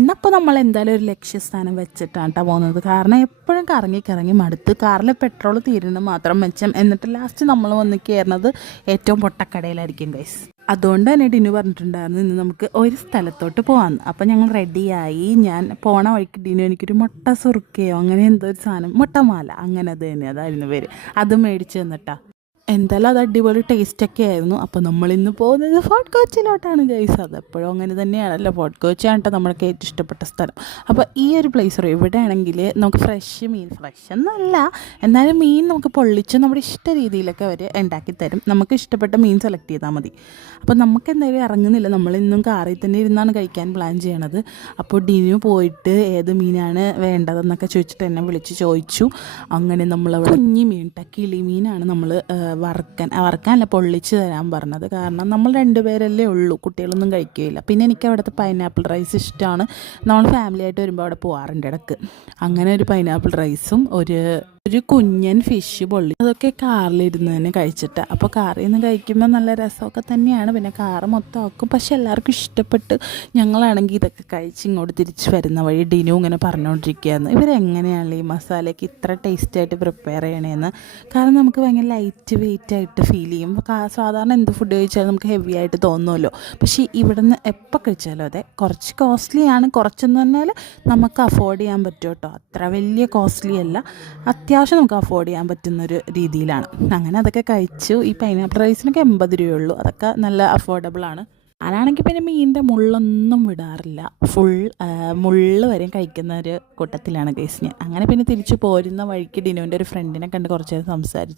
ഇന്നപ്പോൾ നമ്മൾ എന്തായാലും ഒരു ലക്ഷ്യസ്ഥാനം വെച്ചിട്ടാണ് കേട്ടോ പോകുന്നത്. കാരണം എപ്പോഴും കറങ്ങി മടുത്ത് കാറിൽ പെട്രോൾ തീരുന്നത് മാത്രം മെച്ചം. എന്നിട്ട് ലാസ്റ്റ് നമ്മൾ വന്ന് കയറുന്നത് ഏറ്റവും പൊട്ടക്കടയിലായിരിക്കും ഗൈസ്. അതുകൊണ്ട് തന്നെ ഡിനു പറഞ്ഞിട്ടുണ്ടായിരുന്നു ഇന്ന് നമുക്ക് ഒരു സ്ഥലത്തോട്ട് പോകാമെന്ന്. അപ്പോൾ ഞങ്ങൾ റെഡിയായി. ഞാൻ പോണ വഴിക്ക് ഡിനു എനിക്കൊരു മുട്ട സുറുക്കയോ അങ്ങനെ എന്തോ ഒരു സാധനം, മുട്ടമാല അങ്ങനെ അത് തന്നെ അതായിരുന്നു പേര്, അത് മേടിച്ച് തന്നിട്ടാ. എന്തായാലും അത് അടിപൊളി ടേസ്റ്റൊക്കെ ആയിരുന്നു. അപ്പോൾ നമ്മളിന്ന് പോകുന്നത് ഫോർട്ട് കൊച്ചിയിലോട്ടാണ് ഗൈസ്. അതെപ്പോഴും അങ്ങനെ തന്നെയാണല്ലോ, ഫോർട്ട് കൊച്ചിയാണ് കേട്ടോ നമ്മൾക്ക് ഏറ്റവും ഇഷ്ടപ്പെട്ട സ്ഥലം. അപ്പോൾ ഈ ഒരു പ്ലേസ് ഇവിടെ ആണെങ്കിൽ നമുക്ക് ഫ്രഷ് എന്നല്ല, എന്നാലും മീൻ നമുക്ക് പൊള്ളിച്ച് നമ്മുടെ ഇഷ്ട രീതിയിലൊക്കെ അവർ ഉണ്ടാക്കി തരും. നമുക്ക് ഇഷ്ടപ്പെട്ട മീൻ സെലക്ട് ചെയ്താൽ മതി. അപ്പോൾ നമുക്ക് എന്തായാലും ഇറങ്ങുന്നില്ല, നമ്മളിന്നും കാറിൽ തന്നെ ഇരുന്നാണ് കഴിക്കാൻ പ്ലാൻ ചെയ്യണത്. അപ്പോൾ ഡിനു പോയിട്ട് ഏത് മീനാണ് വേണ്ടതെന്നൊക്കെ ചോദിച്ചിട്ട് എന്നെ വിളിച്ച് ചോദിച്ചു. അങ്ങനെ നമ്മളവിടെ കുഞ്ഞി മീൻ കിളി മീനാണ് നമ്മൾ വറക്കാനല്ല പൊള്ളിച്ച് തരാൻ പറഞ്ഞത്. കാരണം നമ്മൾ രണ്ടുപേരല്ലേ ഉള്ളൂ, കുട്ടികളൊന്നും കഴിക്കുകയില്ല. പിന്നെ എനിക്ക് അവിടുത്തെ പൈനാപ്പിൾ റൈസ് ഇഷ്ടമാണ്. നമ്മൾ ഫാമിലി ആയിട്ട് വരുമ്പോൾ അവിടെ പോകാറുണ്ട് ഇടയ്ക്ക്. അങ്ങനെ ഒരു പൈനാപ്പിൾ റൈസും ഒരു കുഞ്ഞൻ ഫിഷ് പൊള്ളി, അതൊക്കെ കാറിലിരുന്ന് തന്നെ കഴിച്ചിട്ട്. അപ്പോൾ കാറിൽ നിന്ന് കഴിക്കുമ്പോൾ നല്ല രസമൊക്കെ തന്നെയാണ്. പിന്നെ കാറ് മൊത്തം ആക്കും. പക്ഷെ എല്ലാവർക്കും ഇഷ്ടപ്പെട്ട്. ഞങ്ങളാണെങ്കിൽ ഇതൊക്കെ കഴിച്ച് ഇങ്ങോട്ട് തിരിച്ച് വരുന്ന വഴി ഡിനു ഇങ്ങനെ പറഞ്ഞുകൊണ്ടിരിക്കുകയായിരുന്നു, ഇവരെങ്ങനെയാണല്ലോ ഈ മസാലയ്ക്ക് ഇത്ര ടേസ്റ്റായിട്ട് പ്രിപ്പയർ ചെയ്യണേന്ന്. കാരണം നമുക്ക് ഭയങ്കര ലൈറ്റ് വെയിറ്റ് ആയിട്ട് ഫീൽ ചെയ്യും. സാധാരണ എന്ത് ഫുഡ് കഴിച്ചാലും നമുക്ക് ഹെവി ആയിട്ട് തോന്നുമല്ലോ. പക്ഷേ ഇവിടെ നിന്ന് എപ്പോൾ കഴിച്ചാലും അതെ, കുറച്ച് കോസ്റ്റ്ലിയാണ്. കുറച്ചെന്ന് പറഞ്ഞാൽ നമുക്ക് അഫോർഡ് ചെയ്യാൻ പറ്റും കേട്ടോ, അത്ര വലിയ കോസ്റ്റ്ലി അല്ല, അത്യാവശ്യം നമുക്ക് അഫോർഡ് ചെയ്യാൻ പറ്റുന്നൊരു രീതിയിലാണ്. അങ്ങനെ അതൊക്കെ കഴിച്ചു. ഈ പൈനാപ്പിൾ റൈസിനൊക്കെ 80 രൂപയുള്ളൂ, അതൊക്കെ നല്ല അഫോർഡബിളാണ്. ഞാനാണെങ്കിൽ പിന്നെ മീനിൻ്റെ മുള്ളൊന്നും വിടാറില്ല, ഫുൾ മുള്ള് വരെയും കഴിക്കുന്ന ഒരു കൂട്ടത്തിലാണ് ഗൈസ് ഞാൻ. അങ്ങനെ പിന്നെ തിരിച്ച് പോരുന്ന വഴിക്ക് ഡിനുവിൻ്റെ ഒരു ഫ്രണ്ടിനെ കണ്ട് കുറച്ച് നേരം സംസാരിച്ചു.